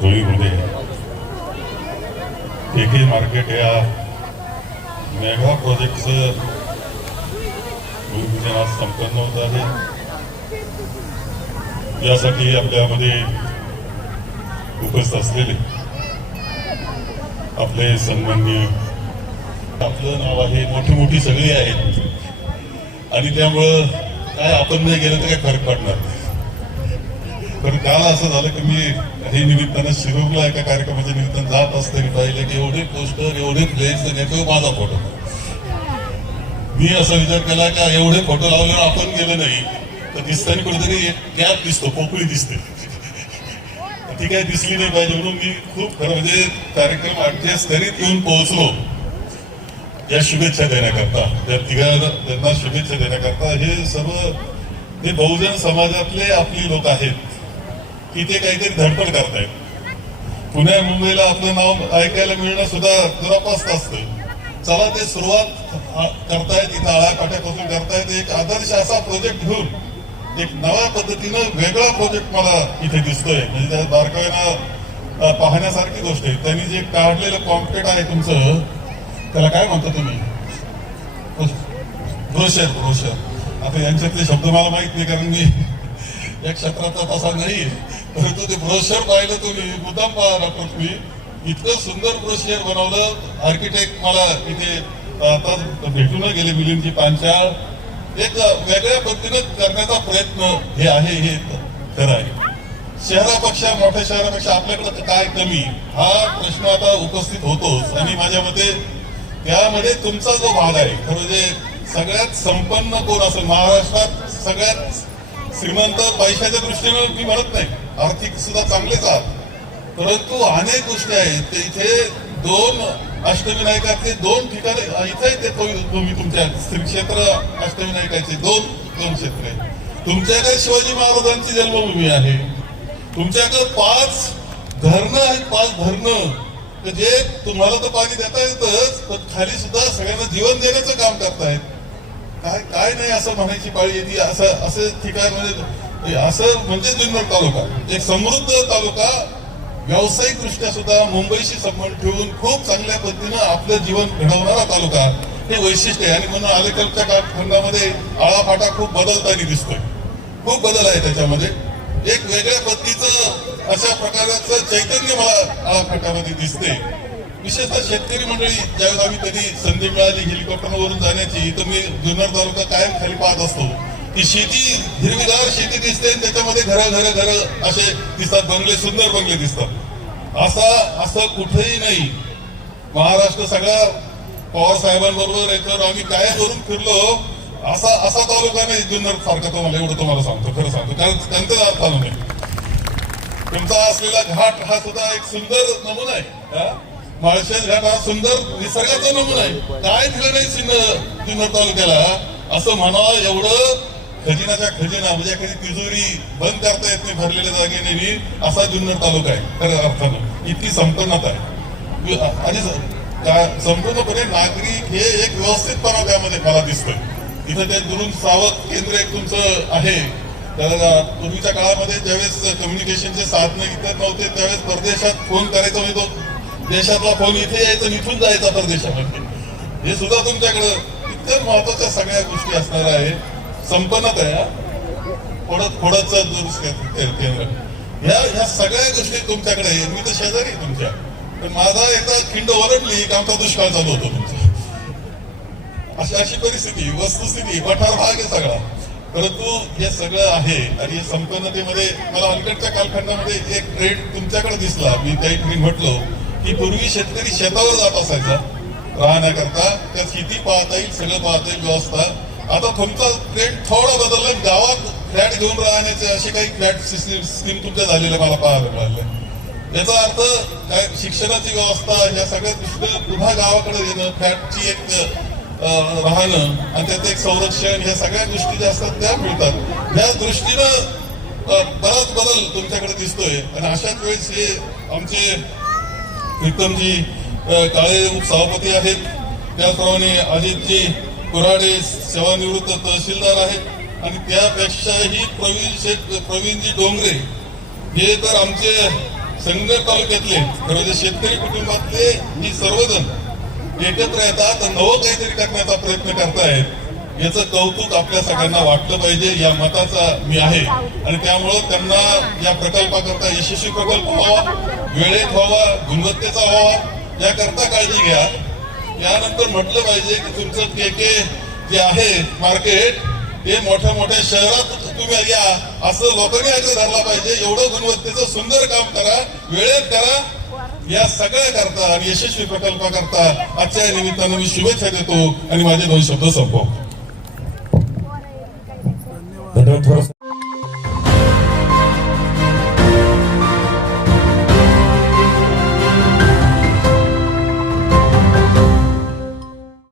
होळीमध्ये के के मार्केट या मेगा प्रोजेक्टचं भूमिपूजन आज संपन्न होत आहे यासाठी आपल्यामध्ये उपस्थित असलेले आपले सन्मान्य आपलं नाव आहे मोठी मोठी सगळी आहेत आणि त्यामुळं काय आपण नाही गेलं तर काय फरक पडणार नाही. पण काल असं झालं की मी हे निमित्तानं शिरूरला एका कार्यक्रमाच्या निमित्तानं जात असताना पाहिलं की एवढे पोस्टर एवढे फ्लेक्स आणि माझा फोटो. मी असा विचार केला का एवढे फोटो लावल्यावर आपण गेलो नाही. तर दिसताना कुठेतरी गॅप दिसतो पोकळी दिसते. ती काय दिसली नाही पाहिजे म्हणून मी खूप खरं म्हणजे कार्यक्रम ऍडजस्ट स्तरीत येऊन पोहोचलो. या शुभेच्छा देण्याकरता त्या तिघा त्यांना शुभेच्छा देण्याकरता. हे सर्व हे बहुजन समाजातले आपली लोक आहेत. इथे काहीतरी धडपड करतायत पुण्या मुंबईला आपलं नाव ऐकायला मिळणं सुद्धा दुरापास्त असतं चला ते सुरुवात करतायत इथं आळ्यापाट्यापासून करतायत. एक आदर्श असा प्रोजेक्ट घेऊन एक नव्या पद्धतीनं वेगळा प्रोजेक्ट मला इथे दिसतोय. म्हणजे त्या बारकाव्यानं पाहण्यासारखी गोष्ट आहे. त्यांनी जे काढलेलं कॉम्प्लेट आहे तुमचं त्याला काय म्हणता तुम्ही? Brochure brochure. आता यांच्यातले शब्द मला माहीत नाही कारण मी या क्षेत्राचा तसा नाही. परंतु ते ब्रोशर पाहिलं तुम्ही मुद्दाम पाहिला तुम्ही इतकं सुंदर ब्रोशर बनवलं. आर्किटेक्ट मला इथे आता भेटून गेले मिलिंदजी पांचाळ एक वेगळ्या पद्धतीनं करण्याचा प्रयत्न हे आहे हे खरं आहे. शहरापेक्षा मोठ्या शहरापेक्षा आपल्याकडे काय कमी? हा प्रश्न आता उपस्थित होतोच. आणि माझ्या मते त्यामध्ये तुमचा जो भाग आहे खरं म्हणजे सगळ्यात संपन्न कोण असेल महाराष्ट्रात सगळ्यात श्रीमंत पैशाच्या दृष्टीनं मी म्हणत नाही. आर्थिक सुद्धा चांगलेच आहात. परंतु अनेक गोष्टी आहेत. ते इथे दोन अष्टविनायकाचे दोन ठिकाणे इथे ते तुम्ही तुमच्या श्री क्षेत्र अष्टविनायकाचे दोन दोन क्षेत्र आहेत. तुमच्याकडे शिवाजी महाराजांची जन्मभूमी आहे. तुमच्याकडे पाच धरणं आहेत. पाच धरणं. म्हणजे जे तुम्हाला तर पाणी देता येतच पण खाली सुद्धा सगळ्यांना जीवन देण्याचं काम करतायत. काय नाही असं म्हणायची पाळी येते. असं असं ठिकाण म्हणजे असं म्हणजे जुन्नर तालुका. एक समृद्ध तालुका व्यावसायिक दृष्ट्या सुद्धा मुंबईशी संबंध ठेवून खूप चांगल्या पद्धतीनं आपलं जीवन घडवणारा तालुका. हे वैशिष्ट्य आहे. आणि म्हणून अलीकडच्या कालखंडामध्ये आळाफाटा खूप बदलताना दिसतोय. खूप बदल आहे त्याच्यामध्ये. एक वेगळ्या पद्धतीचं अशा प्रकारचं चैतन्य मला आळाफाटामध्ये दिसते विशेषतः शेतकरी मंडळी ज्यावेळेस आम्ही कधी संधी मिळाली हेलिकॉप्टरवरून जाण्याची तर मी जुन्नर तालुका कायम खाली पाहत असतो. की शेती हिरवीगार शेती दिसते त्याच्यामध्ये घर घर घर असे दिसतात. बंगले सुंदर बंगले दिसतात. असा असं कुठेही नाही. महाराष्ट्र सगळा पवार साहेबांबरोबर याच्यावर आम्ही कायम करून फिरलो. असा असा तालुका नाही जुन्नर सारखा तुम्हाला एवढं तुम्हाला सांगतो खरं सांगतो. कारण त्यांचं अर्थानं नाही. तुमचा असलेला घाट हा सुद्धा एक सुंदर नमुना आहे हा? माळशेज घाट हा सुंदर निसर्गाचा नमुना आहे. काय दिलं नाही सिन्न जुन्नर तालुक्याला? असं म्हणावं एवढं खजिनाच्या खजिना म्हणजे एखादी तिजोरी बंद करता येत नाही भरलेल्या जागेने नेहमी असा जुन्नर तालुका आहे खरं अर्थानं. इतकी संपन्नता आहे. आणि संपूर्णपणे नागरिक हे एक व्यवस्थितपणा त्यामध्ये मला दिसतोय. इथं ते दुरून सावध केंद्र एक तुमचं आहे. पूर्वीच्या काळामध्ये ज्यावेळेस कम्युनिकेशनचे साधनं इतर नव्हते त्यावेळेस परदेशात फोन करायचा म्हणजे तो देशातला फोन इथे यायचं आणि इथून जायचा परदेशामध्ये. हे सुद्धा तुमच्याकडं इतक्या महत्त्वाच्या सगळ्या गोष्टी असणार आहे. संपन्नत आहे खोडत खोडतचं दुरुस्त केंद्र. ह्या ह्या सगळ्या गोष्टी तुमच्याकडे आहेत मी तर शेजारी तुमच्या. पण माझा एकदा खिंड ओरडली की आमचा दुष्काळ चालू होतो तुमचा. अशी अशी परिस्थिती वस्तुस्थिती पठार भाग आहे सगळा. परंतु हे सगळं आहे आणि या संपन्नतेमध्ये मला अलीकडच्या कालखंडामध्ये एक ट्रेंड तुमच्याकडे दिसला. मी काही म्हटलो की पूर्वी शेतकरी शेतावर जात असायचा. राहण्याकरता त्या शेती पाहता येईल सगळं पाहता येईल व्यवस्था. आता तुमचा ट्रेंड थोडा बदलला गावात फ्लॅट घेऊन राहण्याचे असे काही फ्लॅट स्कीम तुमच्या झालेल्या मला पाहायला मिळाले याचा अर्थ काय शिक्षणाची व्यवस्था या सगळ्या दृष्टीनं पुन्हा गावाकडे येणं फ्लॅटची एक राहणं आणि त्याचं एक संरक्षण ह्या सगळ्या गोष्टी ज्या असतात त्या मिळतात. या दृष्टीनं बराच बदल तुमच्याकडे दिसतोय. आणि अशाच वेळेस हे आमचे प्रीतमजी काळे सभापती आहेत. त्याचप्रमाणे अजितजी कुऱ्हाडे सेवानिवृत्त तहसीलदार आहेत. आणि त्यापेक्षाही प्रवीण शेठ प्रवीणजी डोंगरे हे तर आमचे संगमेर तालुक्यातले खरं जे शेतकरी कुटुंबातले ही सर्वजण एकत्र येतात नवं काहीतरी करण्याचा प्रयत्न करतायत. याचं कौतुक आपल्या सगळ्यांना वाटलं पाहिजे या मताचा मी आहे. आणि त्यामुळं त्यांना या प्रकल्पाकरता यशस्वी प्रकल्प व्हावा वेळेत व्हावा गुणवत्तेचा व्हावा याकरता काळजी घ्या. यानंतर म्हटलं पाहिजे की तुमचं के के जे आहे मार्केट ते मोठ्या मोठ्या शहरात तुम्ही या असं लोकांनी ऐकलं धरला पाहिजे. एवढं गुणवत्तेचं सुंदर काम करा वेळेत करा. या सगळ्या करता आणि यशस्वी प्रकल्पाकरता आजच्या निमित्तानं मी शुभेच्छा देतो आणि माझे दोन शब्द संपव. धन्यवाद थोडं